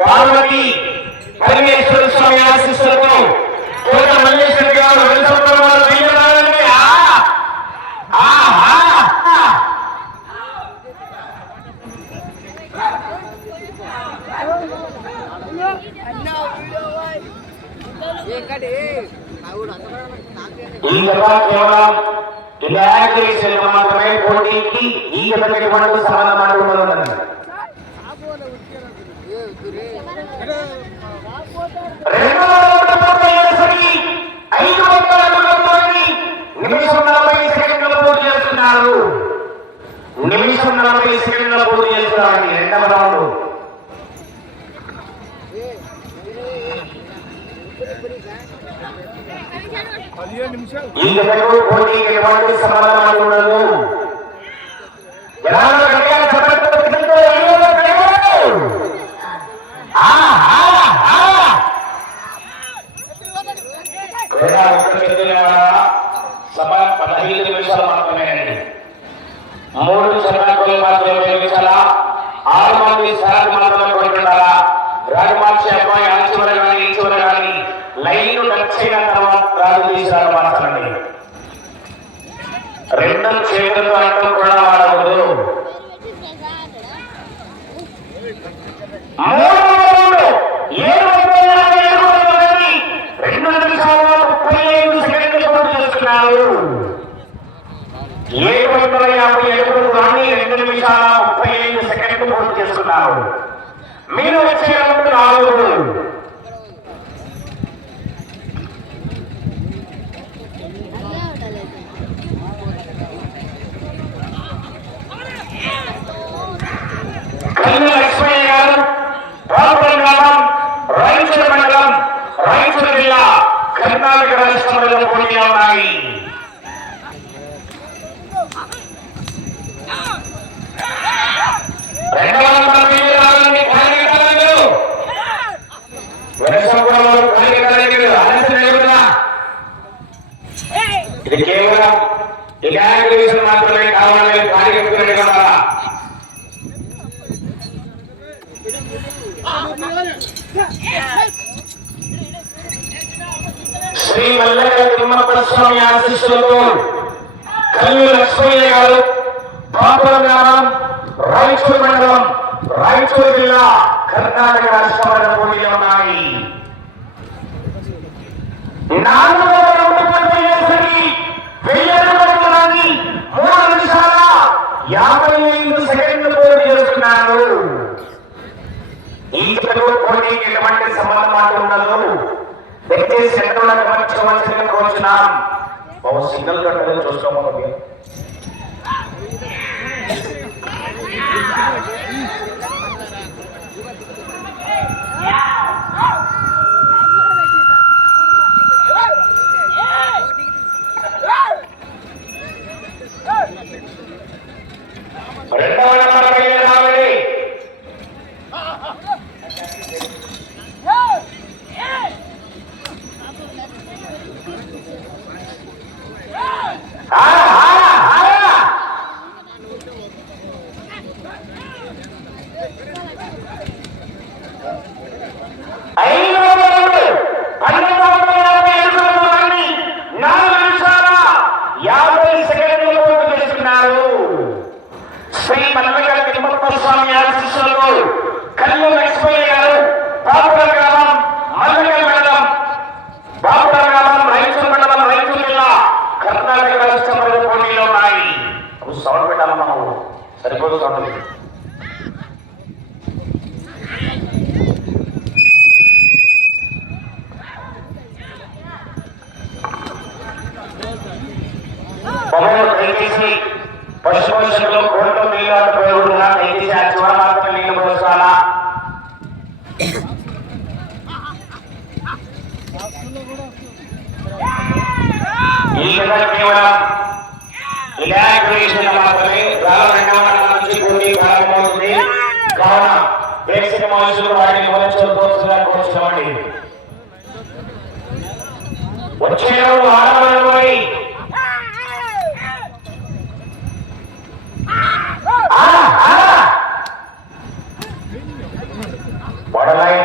పార్వతి పరమేశ్వర స్వామి ఆశీస్సులతో కోట మల్లేశ్వరి గారు వెలుసొందరవారు బయలుదేరాలని ఈ జత కేవలం ఇలా మాత్రమే పోటీకి ఈ జతకి మనకు సంబంధం ఉన్నది. నిమిషం 40 సెకండ్ల పోటీ చేస్తున్నారు. నిమిషం 40 సెకండ్ల పోటీ చేస్తున్నారు. రెండవ రౌండ్ ఈ జతకు పోటీకి ఎటువంటి సంబంధం ఉండదు. సమయం 15 నిమిషాలు మాత్రమే అండి. 3 సర్వాకులు మాత్రమే ఉపయోగించాలా. 6 మంది సరాకు మాత్రమే కొట్టుకుంటారా. రాజమాంసి అబ్బాయి అంచువర కానీ ఇంచువర కానీ లైన్ టచ్ అయిన తర్వాత రాజు తీసారు మాత్రమే. 2 చేతులతో అంటూ కూడా వాడకూడదు. 2 నిమిషాలు 35 సెకండ్లు పూర్తి చేస్తున్నారు. 757 కానీ 2 నిమిషాల 35 సెకండ్లు పూర్తి చేస్తున్నారు. మీరు వచ్చే 4 లక్ష్మయ్య గారు పాల్గొనడం రాయచూరు మండలం రాయచూరు జిల్లా కర్ణాటక రాష్ట్రంలో పోటీలో ఉన్నాయి. ఇది కేవలం ఇలాంటి మాత్రమే కావాలని కార్యక్రమం కదా. శ్రీ మల్లయ్య తిమ్మప్ప స్వామి ఆశీస్సులతో కల్లు లక్ష్మయ్య గారు బాపురం గ్రామం రాయచూరు మండలం రాయచూరు జిల్లా కర్ణాటక రాష్ట్రంలో పోటీలో ఉన్నాయి. 3 నిమిషాల 55 సెకండ్లు పోటీ చేస్తున్నారు. ఈ పోటీకి ఎటువంటి సంబంధం ఉండదు. దయచేసి సెంటర్లో గమనించవలసిందిగా కోరుచున్నాం. సిగ్నల్ కట్టడం చూసుకోమని రెండవ నెంబర్ రావాలి. శ్రీ మల్లయ్య తిమ్మప్ప స్వామి ఆశీస్సులతో కల్లు లక్ష్మయ్య గారు బాపురం గ్రామం మల్లయ్య మండలం బాపురం గ్రామం రాయచూరు మండలం రాయచూరు జిల్లా కర్ణాటక రాష్ట్రంలో పోటీలో ఉన్నాయి. సౌండ్ పెట్టాలమ్మా, నువ్వు సరిపోదు సౌండ్. దయచేసి పశుపక్షులు కోరికలు నీళ్ళు పోయకుండా దయచేసి ఆ చివరి మాత్రం నీళ్లు పోసాలా. ఈ కేవలం ఇలాంటి మాత్రమే రాళ్ళ నుంచి పోటీ ప్రారంభమవుతుంది. కావున ప్రేక్షక మనుషులు వాటిని కూర్చోండి. వచ్చే ఆడవాళ్ళని వడలై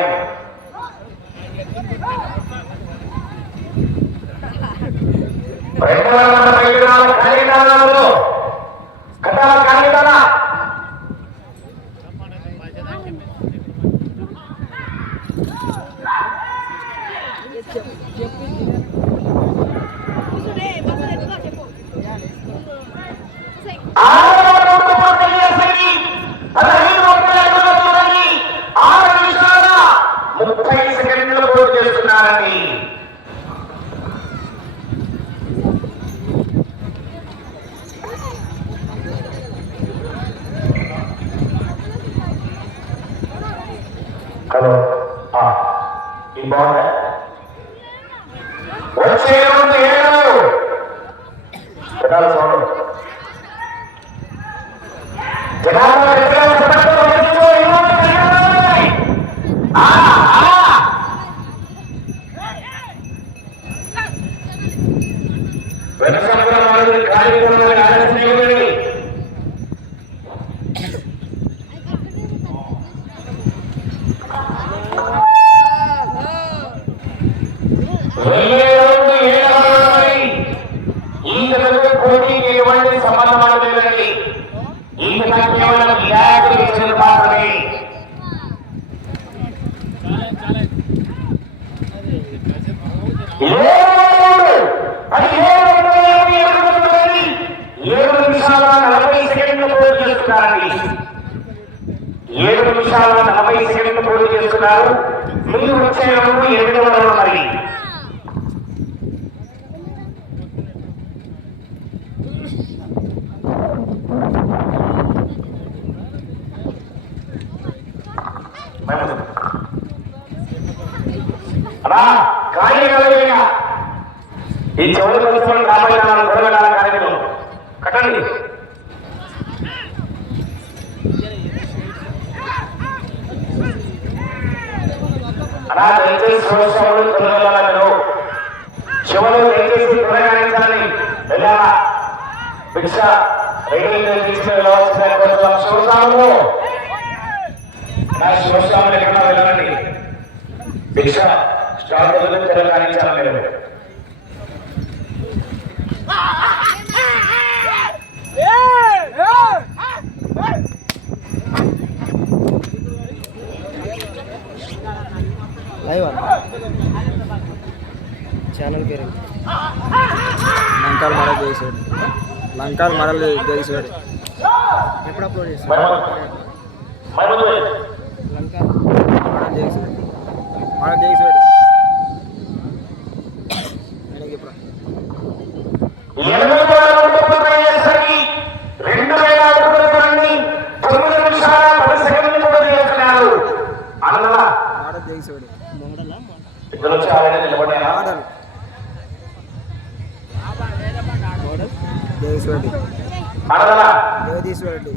హలో ఈ బాగుందా వచ్చే ముందు ఏడు పెట్టాలి సౌండ్ పోటీ చేస్తున్నారు. మీరు వచ్చే 8 మరి అలా కార్యక్రమంగా ఈ చివరి సంవత్సరం 54 కార్యక్రమం కట్టండి. అలా దయచేసి సంవత్సరాలు తొలగలను చివరు దయచేసి తొలగించాలని ఎలా భిక్ష రెడీ శివస్వాములు నా శివస్వాములు ఎక్కడ వెళ్ళండి భిక్ష స్టార్ తెలంగాణించాలి మీరు ఛానల్ పేరు లంకాల్ మరల్ చేసాడు. లంకాల్ మరల్ చేసాడు. ఎప్పుడు అప్లోడ్ చేశాడు? లంకాల్ మరల్ చేసాడు. మరల్ చేసాడు. ఎప్పుడు 9 నిమిషాల 10 సెకండ్లు కూడా చేస్తున్నారు. అన్నలా మరల్ చేసాడు. ఇక్కడ వచ్చి ఆల్రెడీ నిలబడ్డా జగదీశ్వరెడ్డి అన్నలా జగదీశ్వరెడ్డి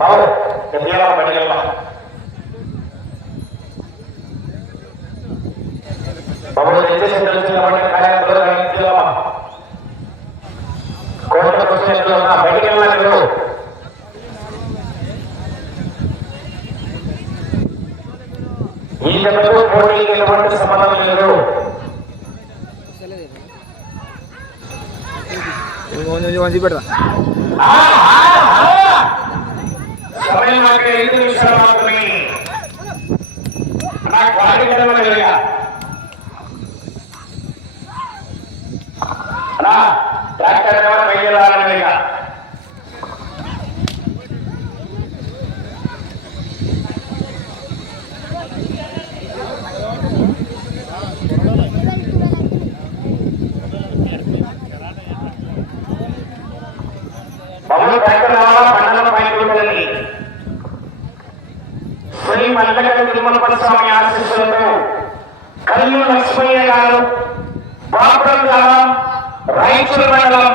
బాబు ఎప్పుడైనా బయటికి వెళ్దాం. బాబు దయచేసి బయటికి వెళ్ళాలి మీరు. ఈ జతకు పోటీకి ఎటువంటి సంబంధం లేదు. పెడతా సమయం నాకు 5 నిమిషాలు మాత్రమే. నాకు వాడి కదవలేదుగా ట్రాక్టర్ బయలుదేరాలనేగా మండలం పైకి శ్రీ మల్లగడ్డ తిరుమల స్వామి ఆశీస్సులతో కల్లు లక్ష్మయ్య గారు బాపురం గ్రామం రాయచూరు మండలం